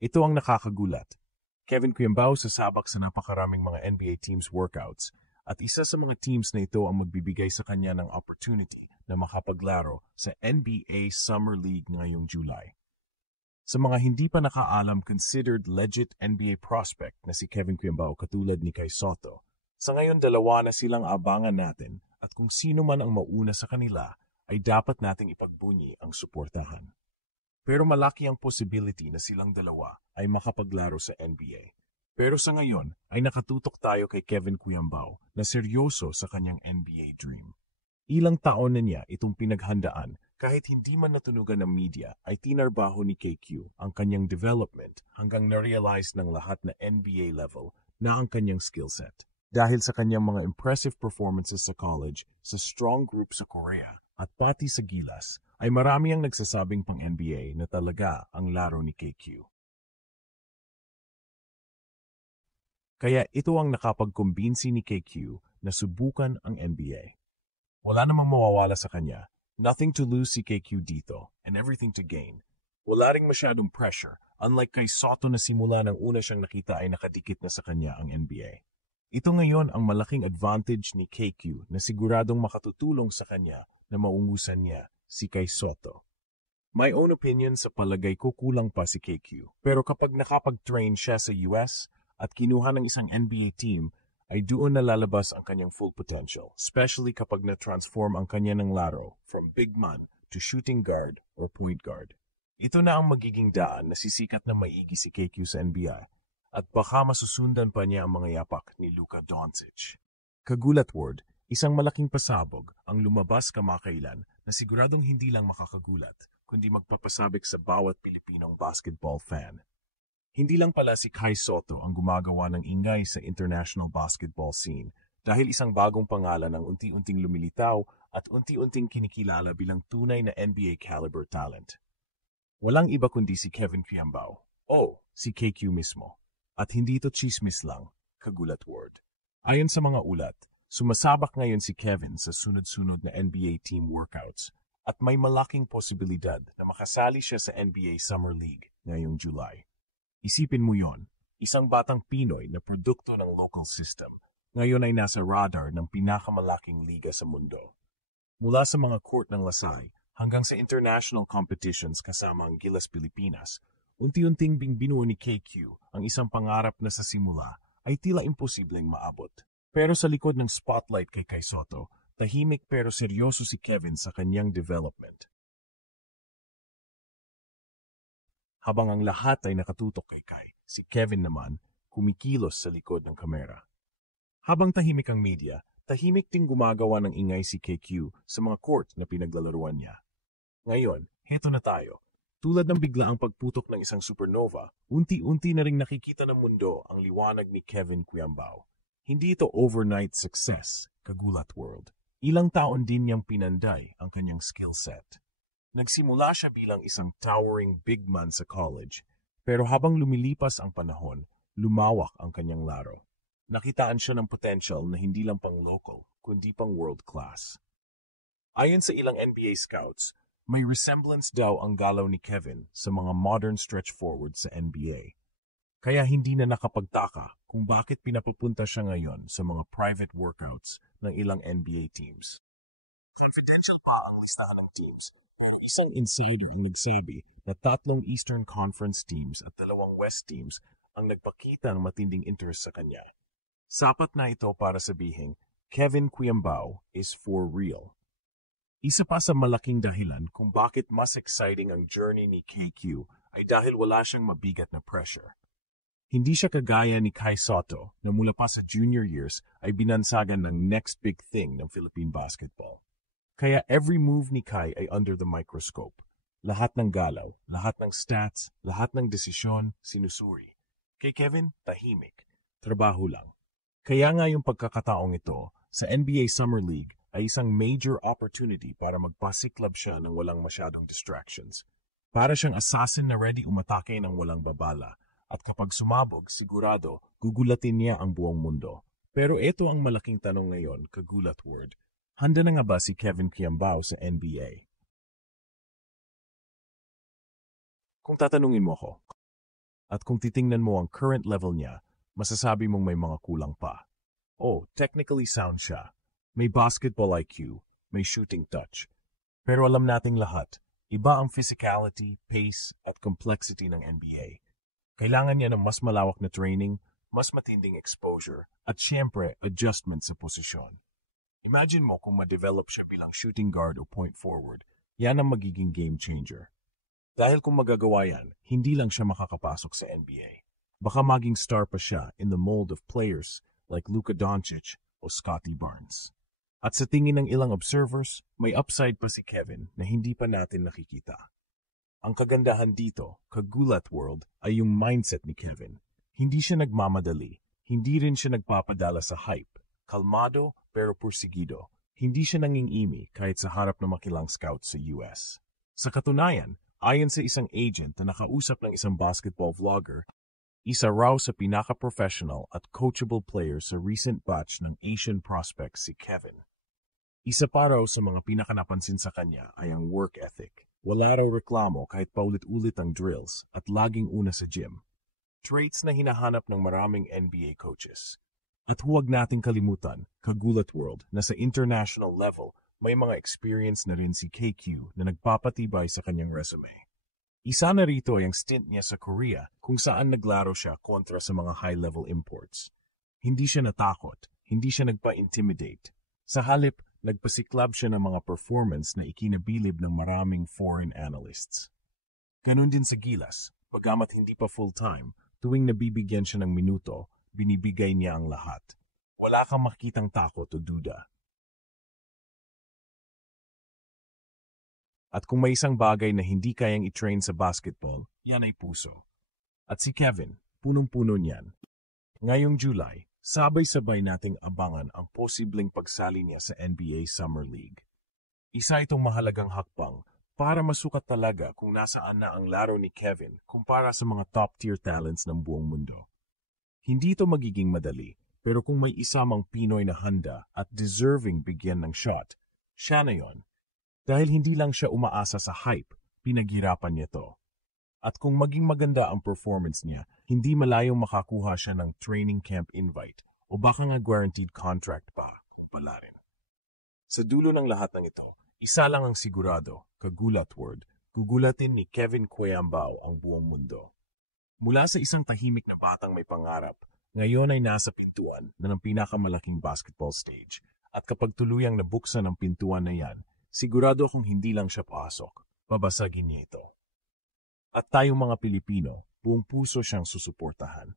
Ito ang nakakagulat. Kevin Kuyambao sasabak sa napakaraming mga NBA teams workouts at isa sa mga teams na ito ang magbibigay sa kanya ng opportunity na makapaglaro sa NBA Summer League ngayong July. Sa mga hindi pa nakaalam, considered legit NBA prospect na si Kevin Kuyambao katulad ni Kai Sotto. Sa ngayon, dalawa na silang abangan natin at kung sino man ang mauna sa kanila ay dapat nating ipagbunyi ang suportahan. Pero malaki ang possibility na silang dalawa ay makapaglaro sa NBA. Pero sa ngayon ay nakatutok tayo kay Kevin Kuyambao na seryoso sa kanyang NBA dream. Ilang taon na niya itong pinaghandaan kahit hindi man natunugan ng media ay tinarbaho ni KQ ang kanyang development hanggang na-realize ng lahat na NBA level na ang kanyang skill set. Dahil sa kanyang mga impressive performances sa college, sa strong group sa Korea, at pati sa Gilas, ay marami ang nagsasabing pang-NBA na talaga ang laro ni KQ. Kaya ito ang nakapagkumbinsi ni KQ na subukan ang NBA. Wala namang mawawala sa kanya. Nothing to lose si KQ dito, and everything to gain. Wala ring masyadong pressure, unlike kay Sotto na simula ng una siyang nakita ay nakadikit na sa kanya ang NBA. Ito ngayon ang malaking advantage ni KQ na siguradong makatutulong sa kanya na maungusan niya si Kai Sotto. My own opinion, sa palagay ko kulang pa si KQ. Pero kapag nakapag-train siya sa US at kinuha ng isang NBA team, ay doon na lalabas ang kanyang full potential, especially kapag na-transform ang kanya ng laro from big man to shooting guard or point guard. Ito na ang magiging daan na sisikat na maigi si KQ sa NBA at baka masusundan pa niya ang mga yapak ni Luka Doncic. Kagulat word, isang malaking pasabog ang lumabas kamakailan na siguradong hindi lang makakagulat, kundi magpapasabik sa bawat Pilipinong basketball fan. Hindi lang pala si Kai Sotto ang gumagawa ng ingay sa international basketball scene dahil isang bagong pangalan ang unti-unting lumilitaw at unti-unting kinikilala bilang tunay na NBA caliber talent. Walang iba kundi si Kevin Kuyambao. Si KQ mismo. At hindi ito chismis lang, kagulat word. Ayon sa mga ulat, sumasabak ngayon si Kevin sa sunod-sunod na NBA team workouts at may malaking posibilidad na makasali siya sa NBA Summer League ngayong July. Isipin mo yon, isang batang Pinoy na produkto ng local system, ngayon ay nasa radar ng pinakamalaking liga sa mundo. Mula sa mga court ng Lasal hanggang sa international competitions kasama ang Gilas Pilipinas, unti-unting binuo ni KQ ang isang pangarap na sa simula ay tila imposibleng maabot. Pero sa likod ng spotlight kay Kai Sotto, tahimik pero seryoso si Kevin sa kanyang development. Habang ang lahat ay nakatutok kay Kai, si Kevin naman kumikilos sa likod ng kamera. Habang tahimik ang media, tahimik ding gumagawa ng ingay si KQ sa mga court na pinaglalaruan niya. Ngayon, heto na tayo. Tulad ng biglaang pagputok ng isang supernova, unti-unti na ring nakikita ng mundo ang liwanag ni Kevin Kuyambao. Hindi ito overnight success, kagulat world. Ilang taon din niyang pinanday ang kanyang skill set. Nagsimula siya bilang isang towering big man sa college, pero habang lumilipas ang panahon, lumawak ang kanyang laro. Nakitaan siya ng potential na hindi lang pang local, kundi pang world class. Ayon sa ilang NBA scouts, may resemblance daw ang galaw ni Kevin sa mga modern stretch forward sa NBA. Kaya hindi na nakapagtaka kung bakit pinapupunta siya ngayon sa mga private workouts ng ilang NBA teams. Confidential pa ang listahan ng teams. Isang insider ang nagsabi na 3 Eastern Conference teams at 2 West teams ang nagpakita ng matinding interest sa kanya. Sapat na ito para sabihin, Kevin Kuyambao is for real. Isa pa sa malaking dahilan kung bakit mas exciting ang journey ni KQ ay dahil wala siyang mabigat na pressure. Hindi siya kagaya ni Kai Sotto na mula pa sa junior years ay binansagan ng next big thing ng Philippine basketball. Kaya every move ni Kai ay under the microscope. Lahat ng galaw, lahat ng stats, lahat ng desisyon, sinusuri. Kay Kevin, tahimik. Trabaho lang. Kaya nga yung pagkakataong ito sa NBA Summer League ay isang major opportunity para magpasiklab siya ng walang masyadong distractions. Para siyang assassin na ready umatake ng walang babala. At kapag sumabog, sigurado, gugulatin niya ang buong mundo. Pero ito ang malaking tanong ngayon, kagulat word. Handa na nga ba si Kevin Kuyambao sa NBA? Kung tatanungin mo ko, At kung titingnan mo ang current level niya, masasabi mong may mga kulang pa. Oh, technically sound siya. May basketball IQ, may shooting touch. Pero alam nating lahat, iba ang physicality, pace, at complexity ng NBA. Kailangan niya ng mas malawak na training, mas matinding exposure, at syempre, adjustment sa posisyon. Imagine mo kung ma-develop siya bilang shooting guard o point forward, yan ang magiging game changer. Dahil kung magagawa yan, hindi lang siya makakapasok sa NBA. Baka maging star pa siya in the mold of players like Luka Doncic o Scottie Barnes. At sa tingin ng ilang observers, may upside pa si Kevin na hindi pa natin nakikita. Ang kagandahan dito, kagulat world, ay yung mindset ni Kevin. Hindi siya nagmamadali, hindi rin siya nagpapadala sa hype. Kalmado pero pursigido. Hindi siya nangingimi kahit sa harap ng makilang scout sa US. Sa katunayan, ayon sa isang agent na nakausap ng isang basketball vlogger, isa raw sa pinaka-professional at coachable player sa recent batch ng Asian prospects si Kevin. Isa pa raw sa mga pinakanapansin sa kanya ay ang work ethic. Wala raw reklamo kahit paulit-ulit ang drills at laging una sa gym. Traits na hinahanap ng maraming NBA coaches. At huwag nating kalimutan, kagulat world, na sa international level, may mga experience na rin si KQ na nagpapatibay sa kanyang resume. Isa na rito ay ang stint niya sa Korea kung saan naglaro siya kontra sa mga high-level imports. Hindi siya natakot, hindi siya nagpa-intimidate. Sa halip, nagpasiklab siya ng mga performance na ikinabilib ng maraming foreign analysts. Ganon din sa Gilas, bagamat hindi pa full-time, tuwing nabibigyan siya ng minuto, binibigay niya ang lahat. Wala kang makitang takot o duda. At kung may isang bagay na hindi kayang i-train sa basketball, yan ay puso. At si Kevin, punong-puno niyan. Ngayong July, sabay-sabay nating abangan ang posibleng pagsali niya sa NBA Summer League. Isa itong mahalagang hakbang para masukat talaga kung nasaan na ang laro ni Kevin kumpara sa mga top-tier talents ng buong mundo. Hindi ito magiging madali, pero kung may isa mang Pinoy na handa at deserving bigyan ng shot, siya na yon. Dahil hindi lang siya umaasa sa hype, pinaghirapan niya to. At kung maging maganda ang performance niya, hindi malayong makakuha siya ng training camp invite o baka nga guaranteed contract pa kung pala rin. Sa dulo ng lahat ng ito, isa lang ang sigurado, kagulat word, gugulatin ni Kevin Kweyambao ang buong mundo. Mula sa isang tahimik na batang may pangarap, ngayon ay nasa pintuan na ng pinakamalaking basketball stage. At kapag tuluyang nabuksan ang pintuan na yan, sigurado akong hindi lang siya pasok, babasagin niya ito. At tayong mga Pilipino, buong puso siyang susuportahan.